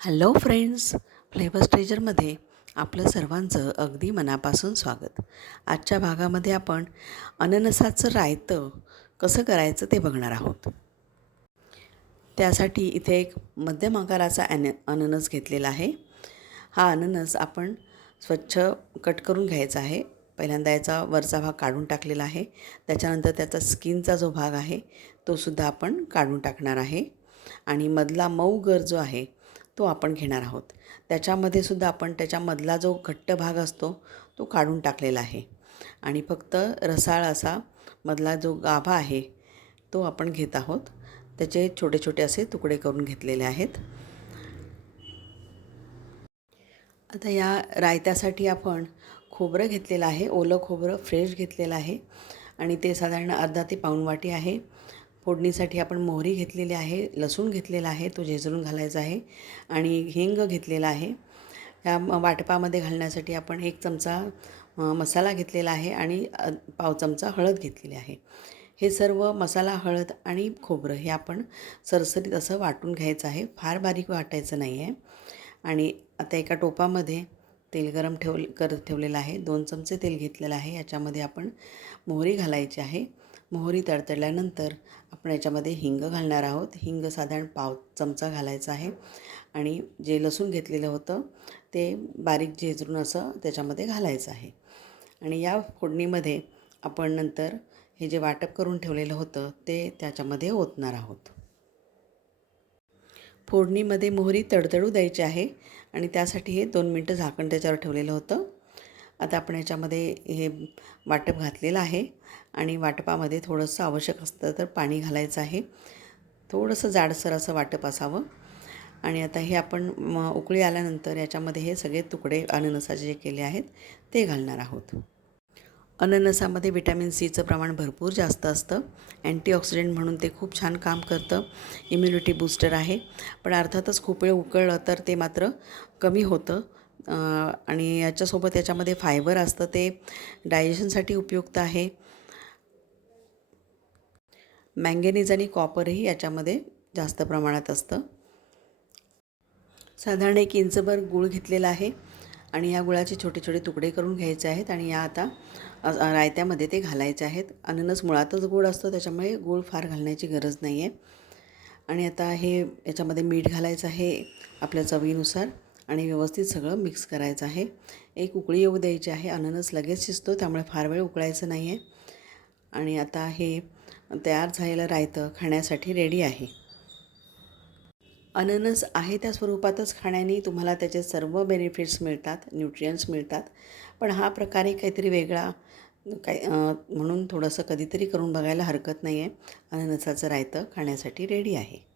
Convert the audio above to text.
Hello friends, flavours ट्रेजरमध्ये आपलं सर्वांचं अगदी मनापासून स्वागत. आजच्या भागामध्ये आपण अननसाचं रायतं कसं करायचं ते बघणार आहोत. त्यासाठी इथे एक मध्यम आकाराचा अननस घेतलेला आहे. हा अननस आपण स्वच्छ कट करून घ्यायचा आहे. पहिल्यांदा याचा वरचा भाग काढून टाकलेला आहे. त्याच्यानंतर त्याचा स्किनचा जो भाग आहे तो सुद्धा आपण काढून टाकणार आहे आणि मधला मऊ गर जो आहे तो आपण घेणार आहोत. त्याच्यामध्ये सुद्धा आपण त्याच्यामधला जो घट्ट भाग असतो तो काढून टाकलेला आहे आणि फक्त रसाळ असा मधला जो गाभा आहे तो आपण घेत आहोत. त्याचे छोटे छोटे असे तुकडे करून घेतलेले आहेत. आता या रायत्यासाठी आपण खोबरं घेतलेलं आहे. ओलं खोबरं फ्रेश घेतलेलं आहे आणि ते साधारण अर्धा ते पाऊण वाटी आहे. फोडणीसाठी आपण मोहरी घेतलेली आहे, लसूण घेतलेला आहे, तो झेचून घालायचा आहे आणि हिंग घेतलेला आहे. या वाटपामध्ये घालण्यासाठी आपण 1 चमचा मसाला घेतलेला आहे आणि पाव चमचा हळद घेतलेली आहे. हे सर्व मसाला, हळद आणि खोबरं हे आपण सरसरीत असं वाटून घ्यायचं आहे. फार बारीक वाटायचं नाही आहे. आणि आता एका टोपामध्ये तेल गरम करत ठेवलेलं आहे. 2 चमचे तेल घेतलेलं आहे. याच्यामध्ये आपण मोहरी घालायची आहे. मोहरी तडतडल्यानंतर आपण याच्यामध्ये हिंग घालणार आहोत. हिंग साधारण पाव चमचा घालायचा आहे आणि जे लसूण घेतलेलं होतं ते बारीक झेचून असं त्याच्यामध्ये घालायचं आहे. आणि या फोडणीमध्ये आपण नंतर हे जे वाटप करून ठेवलेलं होतं ते त्याच्यामध्ये ओतणार आहोत. फोडणीमध्ये मोहरी तडतडू द्यायची आहे आणि त्यासाठी हे 2 मिनटं झाकण त्याच्यावर ठेवलेलं होतं. आता आपण याच्यामध्ये हे वाटप घातलेलं आहे आणि वाटपामध्ये थोडंसं आवश्यक असतं तर पाणी घालायचं आहे. थोडंसं जाडसर असं वाटप असावं. आणि आता हे आपण उकळी आल्यानंतर याच्यामध्ये हे सगळे तुकडे अननसाचे जे केले आहेत ते घालणार आहोत. अननसामध्ये विटॅमिन सीचं प्रमाण भरपूर जास्त असतं. अँटीऑक्सिडंट म्हणून ते खूप छान काम करतं. इम्युनिटी बूस्टर आहे. पण अर्थातच खूप वेळ उकळलं तर ते मात्र कमी होतं आणि याच्यासोबत याच्यामध्ये फायबर असतं, ते डायजेशनसाठी उपयुक्त आहे. मॅंगॅनीज आणि कॉपरही याच्यामध्ये जास्त प्रमाणात असतं. साधारण 1 इंचभर गूळ घेतलेला आहे आणि या गुळाचे छोटे छोटे तुकडे करून घ्यायचे आहेत आणि या आता रायत्यामध्ये ते घालायचे आहेत. अननस मुळातच गोड असतो त्याच्यामुळे गूळ फार घालण्याची गरज नाही आहे. आणि आता हे याच्यामध्ये मीठ घालायचं आहे आपल्या चवीनुसार आणि व्यवस्थित सगळं मिक्स करायचं आहे. एक उकळी येऊ द्यायची आहे. अननस लगेच शिजतो त्यामुळे फार वेळ उकळायचं नाही आहे. आणि आता हे तयार झालेलं रायतं खाण्यासाठी रेडी आहे. अननस आहे त्या स्वरूपातच खाण्याने तुम्हाला त्याचे सर्व बेनिफिट्स मिळतात, न्यूट्रियंट्स मिळतात. पण हा प्रकारे काहीतरी वेगळा म्हणून थोडंसं कधीतरी करून बघायला हरकत नाही आहे. अननसाचं रायतं खाण्यासाठी रेडी आहे.